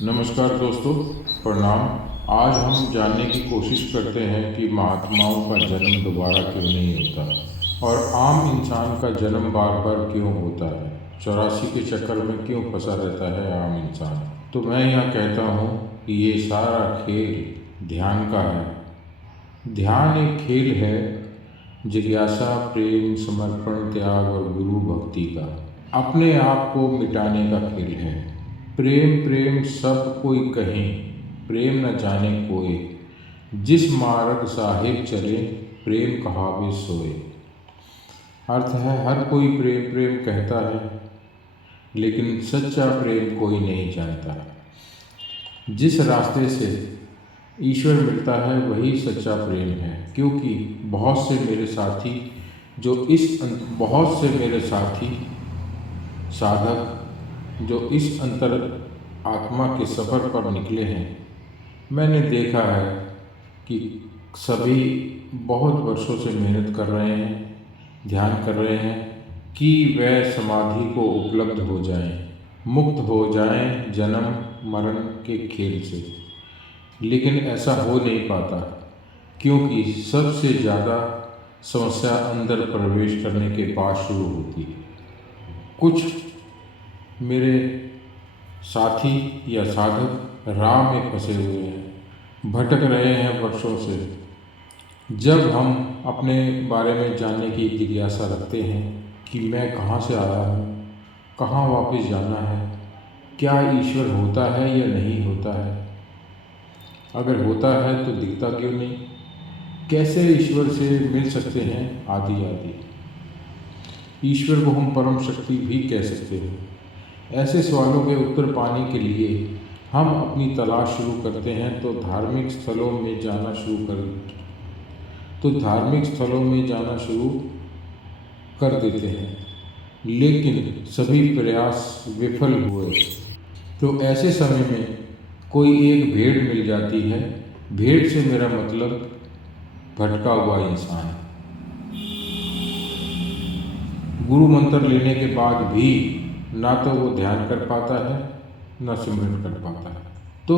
नमस्कार दोस्तों, प्रणाम। आज हम जानने की कोशिश करते हैं कि महात्माओं का जन्म दोबारा क्यों नहीं होता और आम इंसान का जन्म बार बार क्यों होता है। 84 के चक्कर में क्यों फंसा रहता है आम इंसान। तो मैं यहाँ कहता हूँ कि ये सारा खेल ध्यान का है। ध्यान एक खेल है, जिज्ञासा, प्रेम, समर्पण, त्याग और गुरु भक्ति का, अपने आप को मिटाने का खेल है। प्रेम प्रेम सब कोई कहें, प्रेम न जाने कोई, जिस मार्ग साहिब चले, प्रेम कहावे सोए। अर्थ है, हर कोई प्रेम प्रेम कहता है, लेकिन सच्चा प्रेम कोई नहीं जानता। जिस रास्ते से ईश्वर मिलता है वही सच्चा प्रेम है। क्योंकि बहुत से मेरे साधक जो इस अंतर आत्मा के सफ़र पर निकले हैं, मैंने देखा है कि सभी बहुत वर्षों से मेहनत कर रहे हैं, ध्यान कर रहे हैं कि वह समाधि को उपलब्ध हो जाएं, मुक्त हो जाएं जन्म मरण के खेल से। लेकिन ऐसा हो नहीं पाता, क्योंकि सबसे ज़्यादा समस्या अंदर प्रवेश करने के बाद शुरू होती है। कुछ मेरे साथी या साधक राह में फंसे हुए हैं, भटक रहे हैं वर्षों से। जब हम अपने बारे में जानने की जिज्ञासा रखते हैं कि मैं कहाँ से आया हूँ, कहाँ वापस जाना है, क्या ईश्वर होता है या नहीं होता है, अगर होता है तो दिखता क्यों नहीं, कैसे ईश्वर से मिल सकते हैं, आदि आदि। ईश्वर को हम परम शक्ति भी कह सकते हैं। ऐसे सवालों के उत्तर पाने के लिए हम अपनी तलाश शुरू करते हैं तो धार्मिक स्थलों में जाना शुरू कर देते हैं, लेकिन सभी प्रयास विफल हुए। तो ऐसे समय में कोई एक भेड़ मिल जाती है। भेड़ से मेरा मतलब भटका हुआ इंसान। गुरु मंत्र लेने के बाद भी ना तो वो ध्यान कर पाता है, ना सिमरन कर पाता है। तो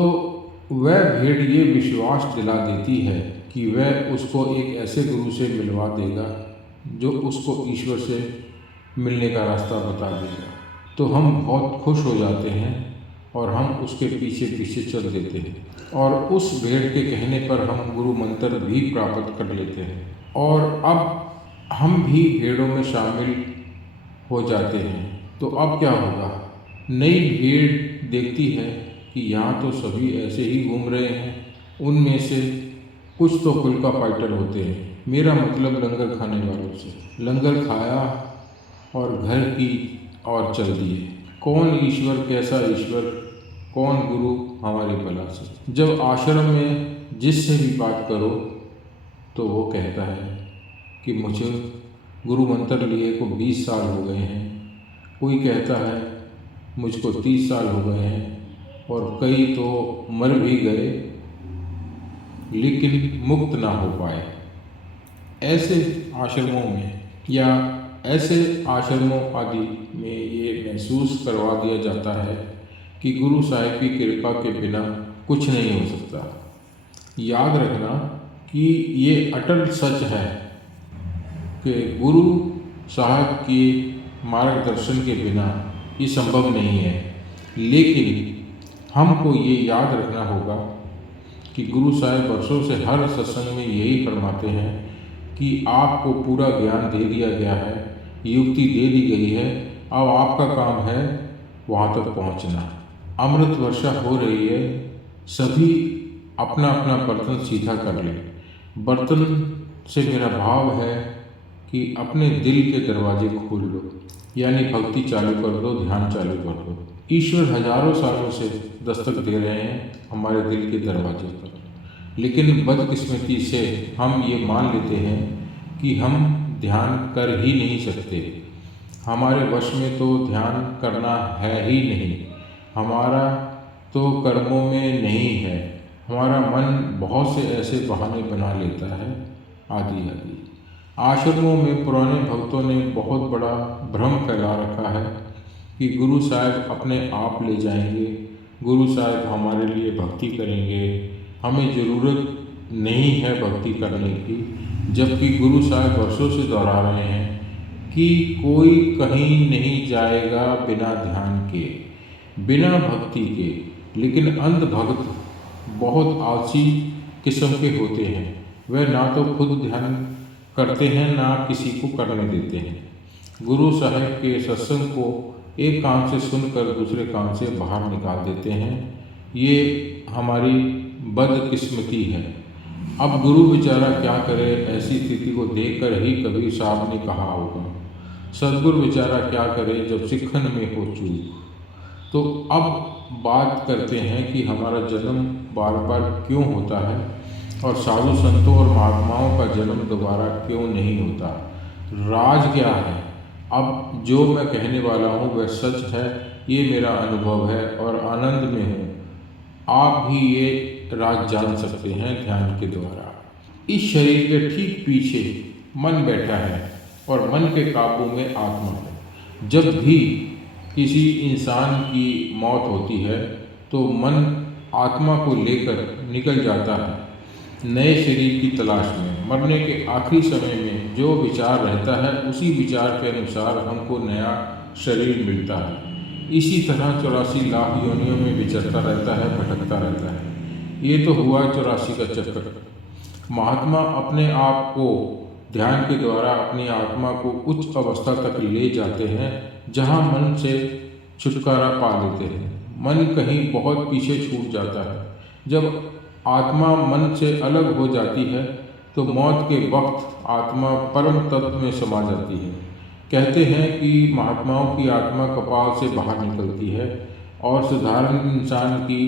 वह भेड़ ये विश्वास दिला देती है कि वह उसको एक ऐसे गुरु से मिलवा देगा जो उसको ईश्वर से मिलने का रास्ता बता देगा। तो हम बहुत खुश हो जाते हैं और हम उसके पीछे पीछे चल देते हैं, और उस भेड़ के कहने पर हम गुरु मंत्र भी प्राप्त कर लेते हैं, और अब हम भी भेड़ों में शामिल हो जाते हैं। तो अब क्या होगा? नई भीड़ देखती है कि यहाँ तो सभी ऐसे ही घूम रहे हैं, उनमें से कुछ तो फुल्का फाइटर होते हैं, मेरा मतलब लंगर खाने वालों से। लंगर खाया और घर की और चल दिए। कौन ईश्वर, कैसा ईश्वर, कौन गुरु हमारी भला से। जब आश्रम में जिससे भी बात करो तो वो कहता है कि मुझे गुरु मंत्र लिए को 20 साल हो गए हैं। कोई कहता है मुझको 30 साल हो गए हैं, और कई तो मर भी गए लेकिन मुक्त ना हो पाए। ऐसे आश्रमों में या ऐसे आश्रमों आदि में ये महसूस करवा दिया जाता है कि गुरु साहिब की कृपा के बिना कुछ नहीं हो सकता। याद रखना कि ये अटल सच है कि गुरु साहब के मार्गदर्शन के बिना ये संभव नहीं है। लेकिन हमको ये याद रखना होगा कि गुरु साहब वर्षों से हर सत्संग में यही फरमाते हैं कि आपको पूरा ज्ञान दे दिया गया है, युक्ति दे दी गई है, अब आपका काम है वहाँ तक पहुँचना। अमृत वर्षा हो रही है, सभी अपना अपना बर्तन सीधा कर लें। बर्तन से मेरा भाव है कि अपने दिल के दरवाजे खोल लो, यानी भक्ति चालू कर दो, ध्यान चालू कर दो। ईश्वर हजारों सालों से दस्तक दे रहे हैं हमारे दिल के दरवाजे पर, लेकिन बदकिस्मती से हम ये मान लेते हैं कि हम ध्यान कर ही नहीं सकते। हमारे वश में तो ध्यान करना है ही नहीं, हमारा तो कर्मों में नहीं है, हमारा मन बहुत से ऐसे बहाने बना लेता है, आदि आदि। आश्रमों में पुराने भक्तों ने बहुत बड़ा भ्रम फैला रखा है कि गुरु साहब अपने आप ले जाएंगे, गुरु साहिब हमारे लिए भक्ति करेंगे, हमें ज़रूरत नहीं है भक्ति करने की, जबकि गुरु साहिब वर्षों से दोहरा रहे हैं कि कोई कहीं नहीं जाएगा बिना ध्यान के, बिना भक्ति के। लेकिन अंध भक्त बहुत आलसी किस्म के होते हैं, वह ना तो खुद ध्यान करते हैं ना किसी को करने देते हैं। गुरु साहिब के सत्संग को एक कान से सुनकर दूसरे कान से बाहर निकाल देते हैं। ये हमारी बदकिस्मती है। अब गुरु बेचारा क्या करे, ऐसी स्थिति को देखकर ही कबीर साहब ने कहा होगा, सदगुरु बेचारा क्या करे जब सिखन में हो चूक। तो अब बात करते हैं कि हमारा जन्म बार बार क्यों होता है और साधु संतों और महात्माओं का जन्म दोबारा क्यों नहीं होता, राज क्या है। अब जो मैं कहने वाला हूँ वह सच है, ये मेरा अनुभव है और आनंद में हूँ। आप भी ये राज जान सकते हैं ध्यान के द्वारा। इस शरीर के ठीक पीछे मन बैठा है और मन के काबू में आत्मा है। जब भी किसी इंसान की मौत होती है तो मन आत्मा को लेकर निकल जाता है नए शरीर की तलाश में। मरने के आखिरी समय में जो विचार रहता है उसी विचार के अनुसार हमको नया शरीर मिलता है। इसी तरह 84 लाख योनियों में विचरता रहता है, भटकता रहता है। ये तो हुआ 84 का चक्कर। महात्मा अपने आप को ध्यान के द्वारा अपनी आत्मा को उच्च अवस्था तक ले जाते हैं जहाँ मन से छुटकारा पा लेते हैं। मन कहीं बहुत पीछे छूट जाता है। जब आत्मा मन से अलग हो जाती है तो मौत के वक्त आत्मा परम तत्व में समा जाती है। कहते हैं कि महात्माओं की आत्मा कपाल से बाहर निकलती है और साधारण इंसान की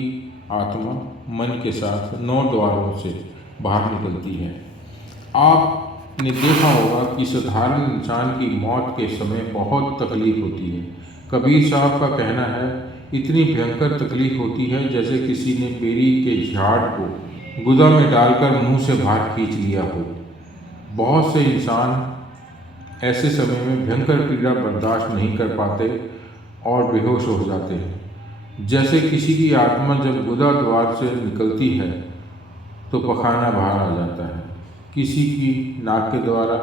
आत्मा मन के साथ 9 द्वारों से बाहर निकलती है। आपने देखा होगा कि साधारण इंसान की मौत के समय बहुत तकलीफ होती है। कबीर साहब का कहना है इतनी भयंकर तकलीफ होती है जैसे किसी ने बेरी के झाड़ को गुदा में डालकर मुंह से बाहर खींच लिया हो। बहुत से इंसान ऐसे समय में भयंकर पीड़ा बर्दाश्त नहीं कर पाते और बेहोश हो जाते हैं। जैसे किसी की आत्मा जब गुदा द्वार से निकलती है तो पखाना बाहर आ जाता है। किसी की नाक के द्वारा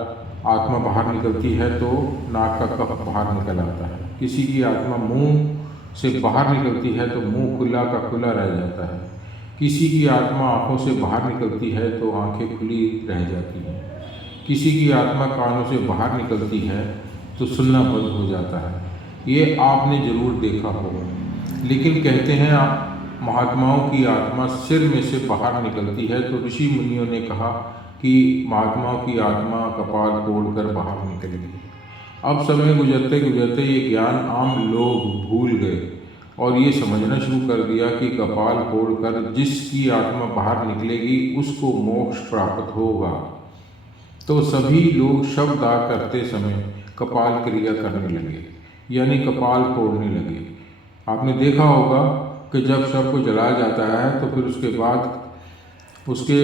आत्मा बाहर निकलती है तो नाक का कफ बाहर निकल आता है। किसी की आत्मा मुंह से बाहर निकलती है तो मुंह खुला का खुला रह जाता है। किसी की आत्मा आँखों से बाहर निकलती है तो आँखें खुली रह जाती हैं। किसी की आत्मा कानों से बाहर निकलती है तो सुनना बंद हो जाता है। ये आपने ज़रूर देखा होगा। लेकिन कहते हैं महात्माओं की आत्मा सिर में से बाहर निकलती है तो ऋषि मुनियों ने कहा कि महात्माओं की आत्मा कपाल तोड़कर बाहर निकलेगी। अब समय गुजरते गुजरते ये ज्ञान आम लोग भूल गए और ये समझना शुरू कर दिया कि कपाल तोड़कर जिसकी आत्मा बाहर निकलेगी उसको मोक्ष प्राप्त होगा। तो सभी लोग शवदाह करते समय कपाल क्रिया करने लगे, यानी कपाल तोड़ने लगे। आपने देखा होगा कि जब शव को जलाया जाता है तो फिर उसके बाद उसके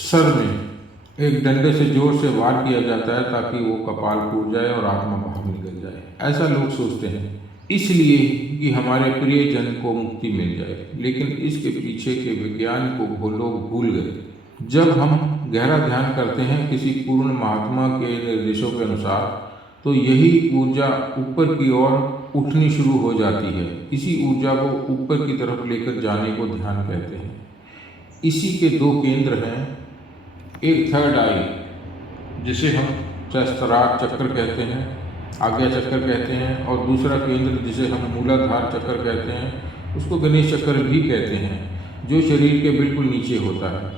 सर में एक डंडे से जोर से वार किया जाता है ताकि वो कपाल टूट जाए और आत्मा बाहर निकल जाए। ऐसा लोग सोचते हैं इसलिए कि हमारे प्रियजन को मुक्ति मिल जाए, लेकिन इसके पीछे के विज्ञान को वो लोग भूल गए। जब हम गहरा ध्यान करते हैं किसी पूर्ण महात्मा के निर्देशों के अनुसार तो यही ऊर्जा ऊपर की ओर उठनी शुरू हो जाती है। इसी ऊर्जा को ऊपर की तरफ लेकर जाने को ध्यान कहते हैं। इसी के 2 केंद्र हैं, एक थर्ड आई जिसे हम सहस्त्रार चक्र कहते हैं, आज्ञा चक्र कहते हैं, और दूसरा केंद्र जिसे हम मूलाधार चक्र कहते हैं, उसको गणेश चक्र भी कहते हैं, जो शरीर के बिल्कुल नीचे होता है।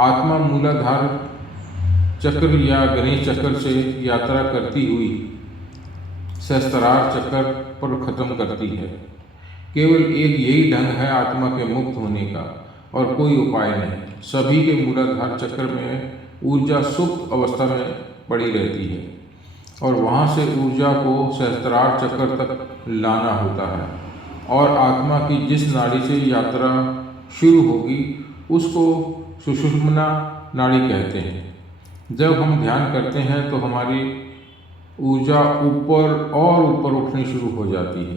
आत्मा मूलाधार चक्र या गणेश चक्र से यात्रा करती हुई सहस्त्रार चक्र पर खत्म करती है। केवल एक यही ढंग है आत्मा के मुक्त होने का और कोई उपाय नहीं। सभी के मूलाधार चक्र में ऊर्जा सुप्त अवस्था में पड़ी रहती है और वहाँ से ऊर्जा को सहस्त्रार चक्र तक लाना होता है और आत्मा की जिस नाड़ी से यात्रा शुरू होगी उसको सुषुम्ना नाड़ी कहते हैं। जब हम ध्यान करते हैं तो हमारी ऊर्जा ऊपर और ऊपर उठनी शुरू हो जाती है।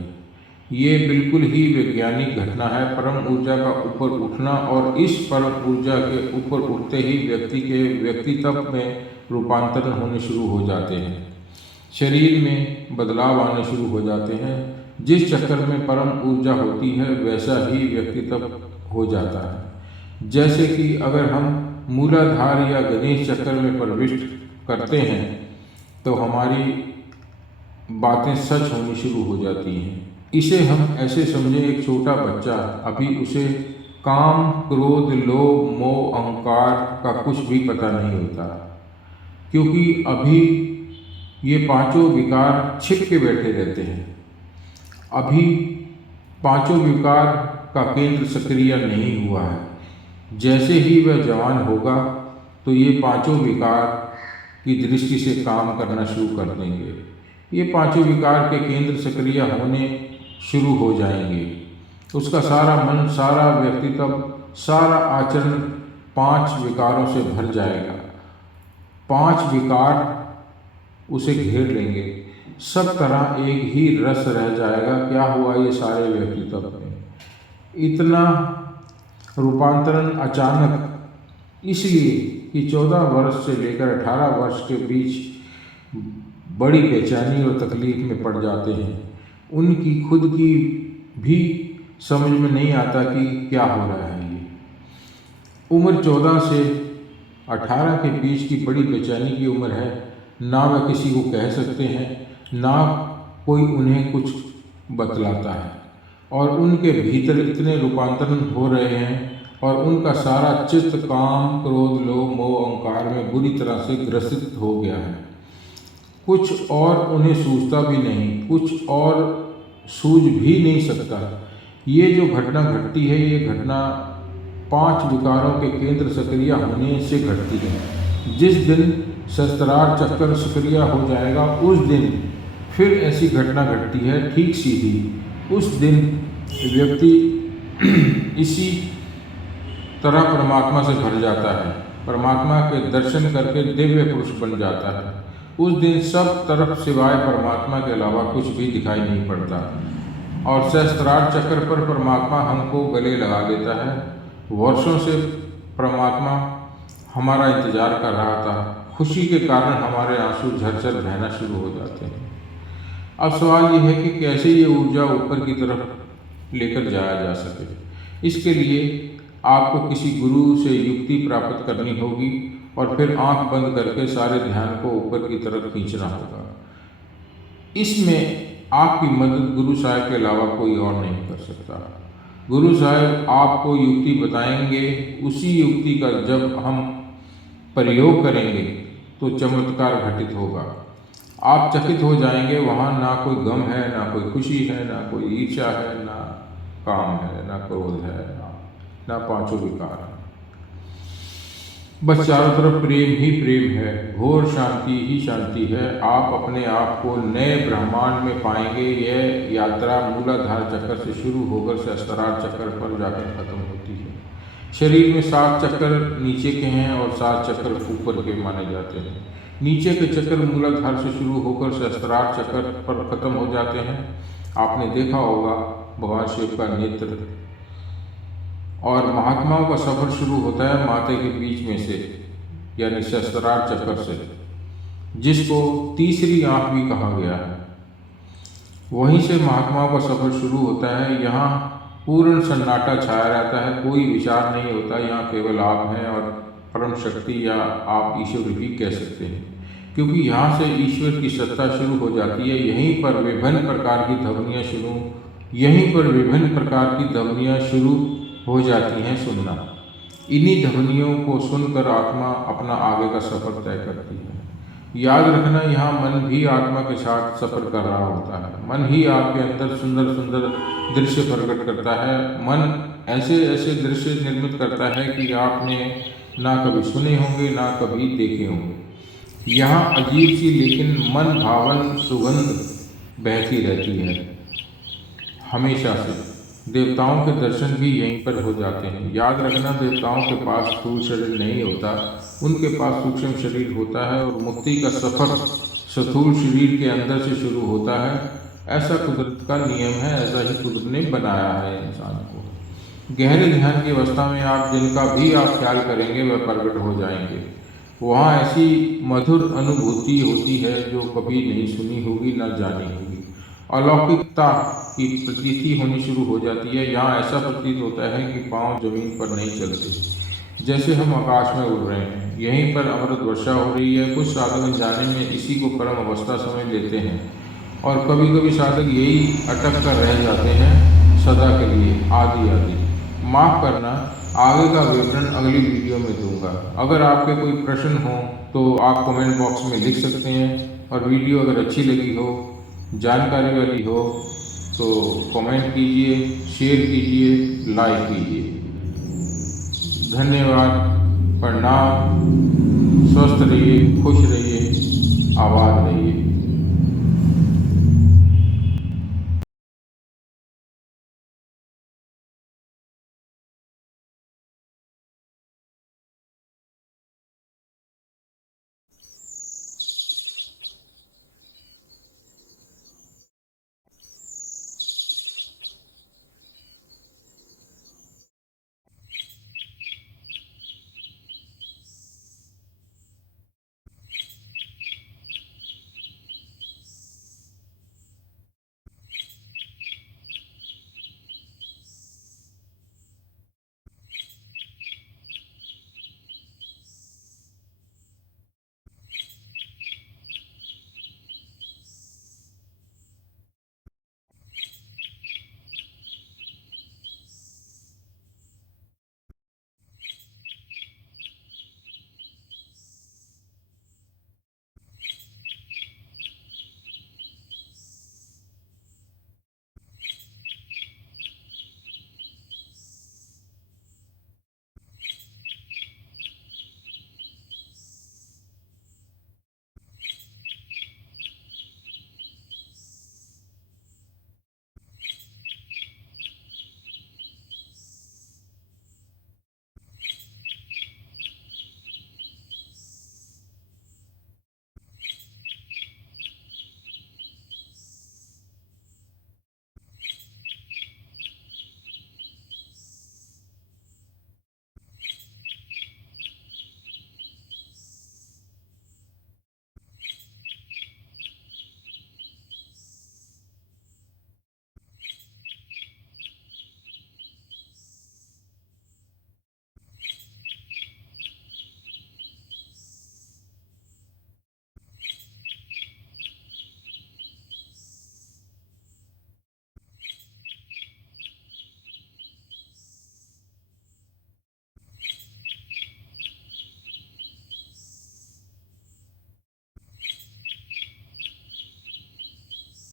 ये बिल्कुल ही वैज्ञानिक घटना है। परम ऊर्जा का ऊपर उठना और इस परम ऊर्जा के ऊपर उठते ही व्यक्ति के व्यक्तित्व में रूपांतरण होने शुरू हो जाते हैं, शरीर में बदलाव आने शुरू हो जाते हैं। जिस चक्कर में परम ऊर्जा होती है वैसा ही व्यक्तित्व हो जाता है। जैसे कि अगर हम मूलाधार या गणेश चक्र में प्रविष्ट करते हैं तो हमारी बातें सच होनी शुरू हो जाती हैं। इसे हम ऐसे समझें, एक छोटा बच्चा, अभी उसे काम, क्रोध, लोभ, मोह, अहंकार का कुछ भी पता नहीं होता, क्योंकि अभी ये पांचों विकार छिप के बैठे रहते हैं। अभी पांचों विकार का केंद्र सक्रिय नहीं हुआ है। जैसे ही वह जवान होगा तो ये पांचों विकार की दृष्टि से काम करना शुरू कर देंगे। ये पांचों विकार के केंद्र सक्रिय होने शुरू हो जाएंगे। उसका सारा मन, सारा व्यक्तित्व, सारा आचरण पांच विकारों से भर जाएगा। पांच विकार उसे घेर लेंगे। सब तरह एक ही रस रह जाएगा, क्या हुआ ये सारे व्यक्तित्व में। इतना रूपांतरण अचानक इसलिए कि 14 वर्ष से लेकर 18 वर्ष के बीच बड़ी बेचैनी और तकलीफ में पड़ जाते हैं। उनकी खुद की भी समझ में नहीं आता कि क्या हो रहा है। ये उम्र 14 से 18 के बीच की बड़ी बेचैनी की उम्र है। ना वह किसी को कह सकते हैं, ना कोई उन्हें कुछ बतलाता है, और उनके भीतर इतने रूपांतरण हो रहे हैं और उनका सारा चित्त काम, क्रोध, लोभ, मोह, अहंकार में बुरी तरह से ग्रसित हो गया है। कुछ और उन्हें सूझता भी नहीं, कुछ और सूझ भी नहीं सकता। ये जो घटना घटती है, ये घटना पांच विकारों के केंद्र सक्रिय होने से घटती है। जिस दिन सहस्त्रार चक्कर सक्रिय हो जाएगा उस दिन फिर ऐसी घटना घटती है, ठीक सीधी। उस दिन व्यक्ति इसी तरह परमात्मा से भर जाता है, परमात्मा के दर्शन करके दिव्य पुरुष बन जाता है। उस दिन सब तरफ सिवाय परमात्मा के अलावा कुछ भी दिखाई नहीं पड़ता और सहस्त्रार चक्र पर परमात्मा हमको गले लगा लेता है। वर्षों से परमात्मा हमारा इंतजार कर रहा था। खुशी के कारण हमारे आंसू झरझर बहना शुरू हो जाते हैं। अब सवाल यह है कि कैसे ये ऊर्जा ऊपर की तरफ लेकर जाया जा सके। इसके लिए आपको किसी गुरु से युक्ति प्राप्त करनी होगी और फिर आंख बंद करके सारे ध्यान को ऊपर की तरफ खींचना होगा। इसमें आपकी मदद गुरु साहब के अलावा कोई और नहीं कर सकता। गुरु साहब आपको युक्ति बताएंगे। उसी युक्ति का जब हम प्रयोग करेंगे तो चमत्कार घटित होगा। आप चकित हो जाएंगे। वहाँ ना कोई गम है, ना कोई खुशी है, ना कोई ईर्ष्या है, ना काम है, ना क्रोध है, ना पांचों विकार है। बस चारों तरफ प्रेम ही प्रेम है, घोर शांति ही शांति है। आप अपने आप को नए ब्रह्मांड में पाएंगे। यह यात्रा मूलाधार चक्र से शुरू होकर सहस्त्रार चक्र पर जाकर खत्म होती है। शरीर में 7 चक्र नीचे के हैं और 7 चक्र ऊपर के माने जाते हैं। नीचे के चक्र मूलाधार से शुरू होकर सहस्त्रार चक्र पर खत्म हो जाते हैं। आपने देखा होगा भगवान शिव का नेत्र। और महात्माओं का सफर शुरू होता है माथे के बीच में से, यानी सहस्त्रार चक्र से, जिसको तीसरी आंख भी कहा गया है। वहीं से महात्माओं का सफर शुरू होता है। यहाँ पूर्ण सन्नाटा छाया रहता है, कोई विचार नहीं होता। यहाँ केवल आप हैं और परम शक्ति, या आप ईश्वर भी कह सकते हैं, क्योंकि यहाँ से ईश्वर की सत्ता शुरू हो जाती है। यहीं पर विभिन्न प्रकार की ध्वनियाँ शुरू हो जाती हैं सुनना। इन्हीं ध्वनियों को सुनकर आत्मा अपना आगे का सफर तय करती है। याद रखना, यहाँ मन भी आत्मा के साथ सफर कर रहा होता है। मन ही आपके अंदर सुंदर सुंदर दृश्य प्रकट करता है। मन ऐसे ऐसे दृश्य निर्मित करता है कि आपने ना कभी सुने होंगे, ना कभी देखे होंगे। यहाँ अजीब सी लेकिन मन भावन सुगंध बहती रहती है हमेशा से। देवताओं के दर्शन भी यहीं पर हो जाते हैं। याद रखना, देवताओं के पास स्थूल शरीर नहीं होता, उनके पास सूक्ष्म शरीर होता है और मुक्ति का सफर स्थूल शरीर के अंदर से शुरू होता है। ऐसा कुदरत का नियम है, ऐसा ही कुदरत ने बनाया है इंसान को। गहरे ध्यान की अवस्था में आप जिनका भी आप ख्याल करेंगे वह प्रकट हो जाएंगे। वहाँ ऐसी मधुर अनुभूति होती है जो कभी नहीं सुनी होगी न जानी होगी। अलौकिकता की प्रतीति होनी शुरू हो जाती है। यहाँ ऐसा प्रतीत होता है कि पांव जमीन पर नहीं चलते, जैसे हम आकाश में उड़ रहे हैं। यहीं पर अमृत वर्षा हो रही है। कुछ साधक जाने में इसी को परम अवस्था समझ लेते हैं और कभी कभी साधक यही अटक कर रह जाते हैं सदा के लिए, आदि आदि। माफ़ करना, आगे का विवरण अगली वीडियो में दूंगा। अगर आपके कोई प्रश्न हो तो आप कमेंट बॉक्स में लिख सकते हैं, और वीडियो अगर अच्छी लगी हो, जानकारी वाली हो तो कमेंट कीजिए, शेयर कीजिए, लाइक कीजिए। धन्यवाद, प्रणाम, स्वस्थ रहिए, खुश रहिए, आबाद रहिए।